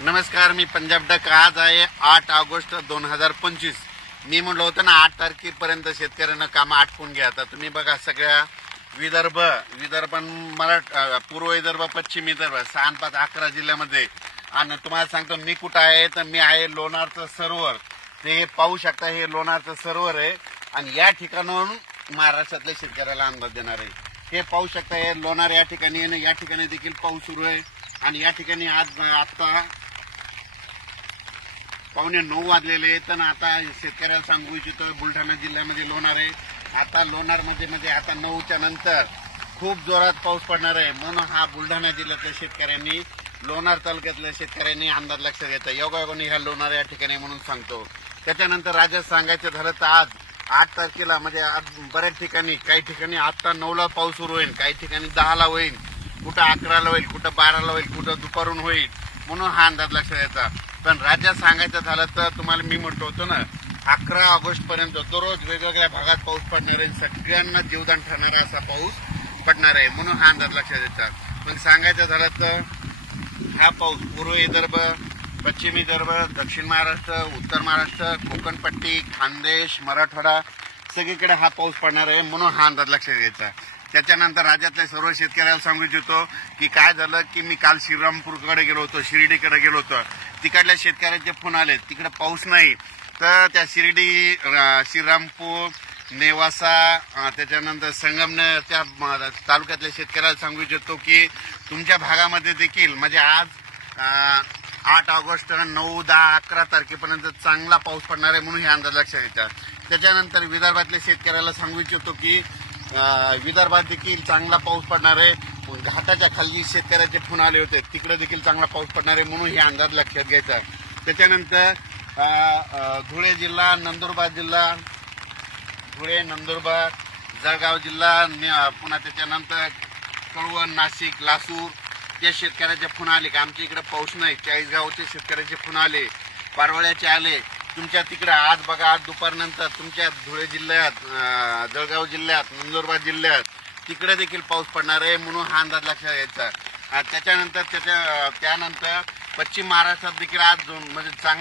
नमस्कार, मी पंजाब डक. आज आहे 8 ऑगस्ट 2025. मी म्हणलं होतं ना 8 तारखेपर्यंत शेतकऱ्यांना कामं आटपून घ्या. आता तुम्ही बघा, सगळ्या विदर्भ, पूर्व विदर्भ, पश्चिम विदर्भ 6, 5, 11 जिल्ह्यामध्ये. आणि तुम्हाला सांगतो मी कुठं आहे, तर मी आहे लोणारचं सरोवर. ते पाहू शकता, हे लोणारचं सरोवर आहे आणि या ठिकाणाहून महाराष्ट्रातल्या शेतकऱ्याला अंदाज देणार आहे. हे पाहू शकता, हे लोणार या ठिकाणी आहे. या ठिकाणी देखील पाऊस सुरू आहे आणि या ठिकाणी आता 8:45 वाजलेले आहेत. आणि आता शेतकऱ्याला सांगू इच्छितो, बुलढाणा जिल्ह्यामध्ये लोणार आहे. आता लोणारमध्ये आता 9च्या नंतर खूप जोरात पाऊस पडणार आहे. म्हणून हा बुलढाणा जिल्ह्यातल्या शेतकऱ्यांनी, लोणार तालुक्यातल्या शेतकऱ्यांनी अंदाज लक्षात घेतला. योगायोगाने ह्या लोणार या ठिकाणी म्हणून सांगतो. त्याच्यानंतर राज्यात सांगायचं झालं तर आज 8 तारखेला म्हणजे आज बऱ्याच ठिकाणी, काही ठिकाणी आता 9ला पाऊस सुरू होईल, काही ठिकाणी 10ला होईल, कुठं 11ला होईल, कुठं 12ला होईल, कुठं दुपारून होईल. म्हणून हा अंदाज लक्षात घ्यायचा. पण राज्यात सांगायचं झालं तर तुम्हाला मी म्हटलं होतो ना 11 ऑगस्ट पर्यंत दररोज वेगवेगळ्या भागात पाऊस पडणार आहे. सगळ्यांना जीवदान ठरणारा असा पाऊस पडणार आहे. म्हणून हा अंदाज लक्षात घ्यायचा. पण सांगायचं झालं तर हा पाऊस पूर्व विदर्भ, पश्चिम विदर्भ, दक्षिण महाराष्ट्र, उत्तर महाराष्ट्र, कोकणपट्टी, खानदेश, मराठवाडा सगळीकडे हा पाऊस पडणार आहे. म्हणून हा अंदाज लक्षात घ्यायचा. त्याच्यानंतर राज्यातल्या सर्व शेतकऱ्याला सांगू इच्छितो की काय झालं की मी काल श्रीरामपूरकडे गेलो होतो, शिर्डीकडे गेलो होतो. तिकडल्या शेतकऱ्यांचे फोन आले, तिकडे पाऊस नाही. तर त्या शिर्डी, श्रीरामपूर, नेवासा, त्याच्यानंतर संगमनेर त्या तालुक्यातल्या शेतकऱ्याला सांगू इच्छितो की तुमच्या भागामध्ये देखील म्हणजे आज 8 ऑगस्ट 9, 10, 11 तारखेपर्यंत चांगला पाऊस पडणार आहे. म्हणून हे अंदाज लक्षात घ्यायचा. त्याच्यानंतर विदर्भातल्या शेतकऱ्याला सांगू इच्छितो की विदर्भात देखील चांगला पाऊस पडणार आहे. घाटाच्या खाली शेतकऱ्याचे फोन आले होते, तिकडे देखील चांगला पाऊस पडणार आहे. म्हणून हे अंदाज लक्षात घ्यायचा. त्याच्यानंतर धुळे जिल्हा, नंदुरबार जिल्हा, धुळे, नंदुरबार, जळगाव जिल्हा, पुन्हा त्याच्यानंतर कळवण, नाशिक, लासूर त्या शेतकऱ्याचे फोन आले की आमच्या इकडे पाऊस नाही. चाळीसगावचे शेतकऱ्याचे फोन आले, पारवळ्याचे आले. तुमच्या तिकडे आज बघा, आज दुपारनंतर तुमच्या धुळे जिल्ह्यात, जळगाव जिल्ह्यात, नंदुरबार जिल्ह्यात तिकडे देखील पाऊस पडणार आहे. म्हणून हा अंदाज लक्षात घ्यायचा. त्याच्यानंतर पश्चिम महाराष्ट्रात देखील आज म्हणजे चांगला